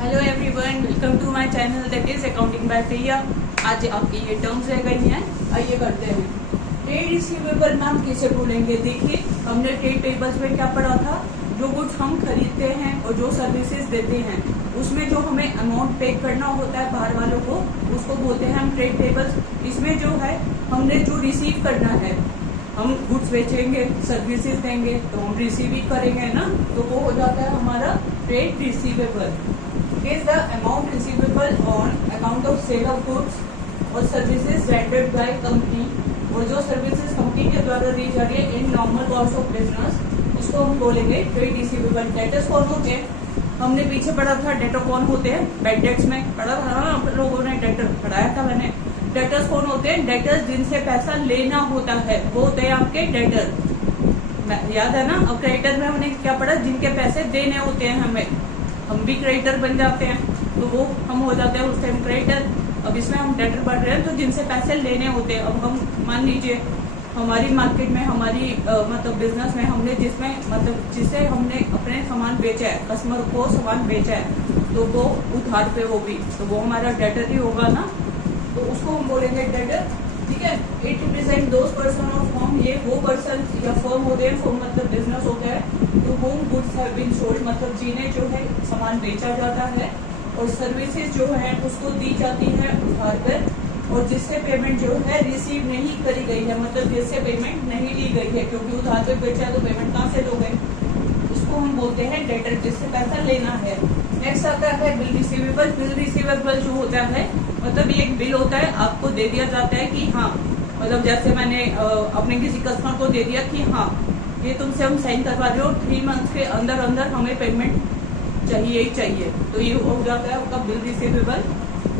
Hello everyone, welcome to my channel that is accounting by Priya. आज आपकी ये terms रह गई हैं, आइए करते हैं। ट्रेड रिसीवेबल मैम किसे बोलेंगे? देखिए, हमने ट्रेड टेबल्स में क्या पढ़ा था, जो गुड्स हम खरीदते हैं और जो सर्विसेज देते हैं उसमें जो हमें अमाउंट पे करना होता है बाहर वालों को, उसको बोलते हैं हम ट्रेड टेबल्स। इसमें जो है हमने जो रिसीव करना है, हम गुड्स बेचेंगे, सर्विसेज देंगे तो हम रिसीव ही करेंगे ना, तो वो हो जाता है हमारा trade receivable. Is the amount receivable on account of sale of goods और services rendered by company, और जो सर्विसेज कंपनी के द्वारा दी जा रही है इन नॉर्मल कोर्स ऑफ बिजनेस, इसको हम बोलेंगे ट्रेड रिसीवेबल। डेटर्स कौन होते हैं? हमने पीछे पढ़ा था डेटर कौन होते हैं, बैड डेट्स में पढ़ा था ना आप लोगों ने, डेटर पढ़ाया था मैंने। डेटर्स कौन होते हैं? डेटर्स जिनसे पैसा लेना होता है वो होते हैं आपके डेटर, याद है ना। अब क्रेडिटर में हमने क्या पढ़ा, जिनके पैसे देने होते हैं हमें, हम भी क्रेडिटर बन जाते हैं, तो वो हम हो जाते हैं उस टाइम क्रेडिटर। अब इसमें हम डेटर पढ़ रहे हैं तो जिनसे पैसे लेने होते हैं। अब हम मान लीजिए हमारी मार्केट में, हमारी मतलब बिजनेस में हमने जिसे हमने अपने सामान बेचा है, कस्टमर को सामान बेचा है, तो वो उधार पे होगी, तो वो हमारा डेटर ही होगा ना, तो उसको हम बोलेंगे डेटर। ठीक है, इट रिप्रेजेंट दोज पर्सन और फर्म, ये वो पर्सन या फर्म होते हैं, फर्म मतलब बिजनेस होता है, तो home goods have been sold मतलब जिन्हें जो है सामान बेचा जाता है, और सर्विसेज जो है उसको दी जाती है उधार पर, और जिससे पेमेंट जो है रिसीव नहीं करी गई है, मतलब जिससे पेमेंट नहीं ली गई है, क्योंकि उधार पे बेचा है तो पेमेंट कहाँ से दोगे, उसको हम बोलते हैं डेटर, जिससे पैसा लेना है। नेक्स्ट आता है बिल रिसीवेबल। बिल रिसीवेबल जो होता है मतलब ये एक बिल होता है, आपको दे दिया जाता है कि हाँ, मतलब जैसे मैंने अपने किसी कस्टमर को दे दिया कि हाँ ये तुमसे हम साइन करवा रहे हो, 3 मंथ्स के अंदर अंदर हमें पेमेंट चाहिए ही चाहिए, तो ये हो जाता है आपका बिल रिसीवेबल।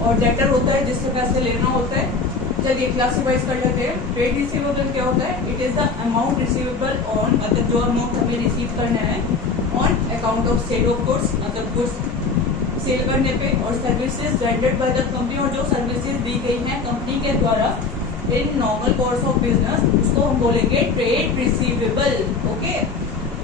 और डेटर होता है जिससे पैसे लेना होता है। चलिए क्लासिफाइज कर लेते हैं। ट्रेड रिसीवेबल क्या होता है? It is the amount receivable on, मतलब जो अमाउंट हमें रिसीव करना है on account of sale of goods, मतलब गुड्स सेल करने पे, और services rendered by the company, और जो सर्विसेज दी गई हैं कंपनी के द्वारा in normal course of business, उसको हम बोलेंगे ट्रेड रिसीवेबल। ओके,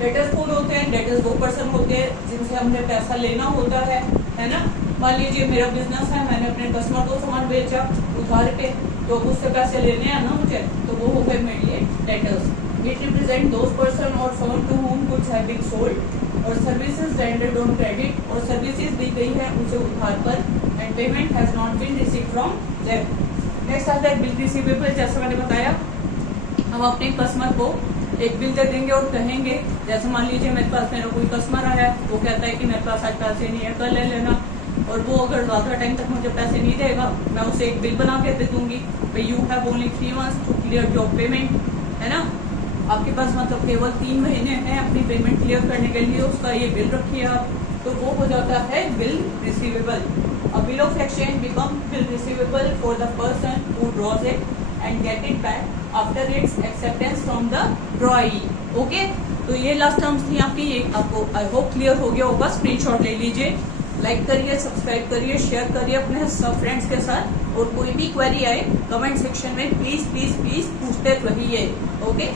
डेटर्स कौन होते हैं? डेटर्स वो पर्सन होते हैं जिनसे हमने पैसा लेना होता है ना। मान लीजिए मेरा बिजनेस है, मैंने अपने कस्टमर को सामान बेचा उधार पे, तो उससे पैसे लेने हैं ना मुझे, तो वो हो गए मेरे लिए debtors. It represent those person और firm to whom goods have been sold, और सर्विसेज रेंडर्ड ऑन क्रेडिट, और सर्विसेज दी गई है उनसे उधार पर, and payment has not been received from them. Next आता है बिल रिसीवेबल। जैसे मैंने बताया, हम अपने कस्टमर को एक बिल दे देंगे और कहेंगे, जैसे मान लीजिए मेरा कोई कस्टमर आया, वो कहता है कि मेरे पास आज पैसे नहीं है, कल ले लेना, और वो अगर ज्यादा टाइम तक मुझे पैसे नहीं देगा, मैं उसे एक बिल बना के दे दूंगी, you have only 3 months to clear your payment, है ना। आपके पास मतलब केवल 3 महीने हैं अपनी पेमेंट क्लियर करने के लिए, उसका ये बिल रखिए आप, तो वो हो जाता है bill receivable. A bill of exchange becomes bill receivable for the person who draws it and get it back after its acceptance from the drawee. Okay? तो ये लास्ट टर्म्स थी आपकी, ये आपको आई होप क्लियर हो गया होगा। Screenshot ले लीजिए, लाइक करिए, सब्सक्राइब करिए, शेयर करिए अपने सब फ्रेंड्स के साथ, और कोई भी क्वेरी आए कमेंट सेक्शन में प्लीज प्लीज प्लीज पूछते रहिए। ओके।